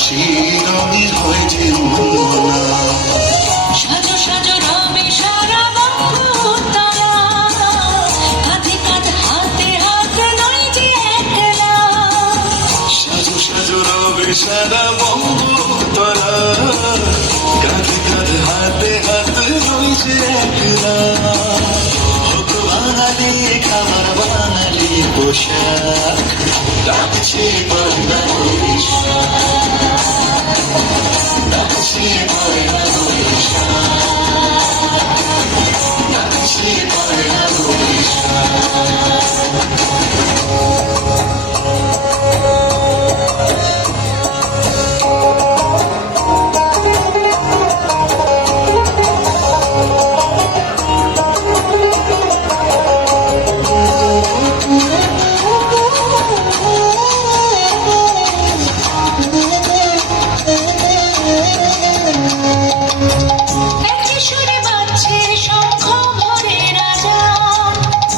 হাসি রঙের হয় যে মনা। সাজো সাজো রবে সারা বঙ্গতলা, কাঁধে কাঁধ হাতে হাতে নয় যে একলা। সাজো সাজো রবে সারা বঙ্গতলা, কাঁধে কাঁধে হাতে হাতে নয় যে একলা। হোক বাঙালি খাবার বাঙালি পোশাক, ডাকছে বাংলা বৈশাখ, ডাকছে বাংলা বৈশাখ।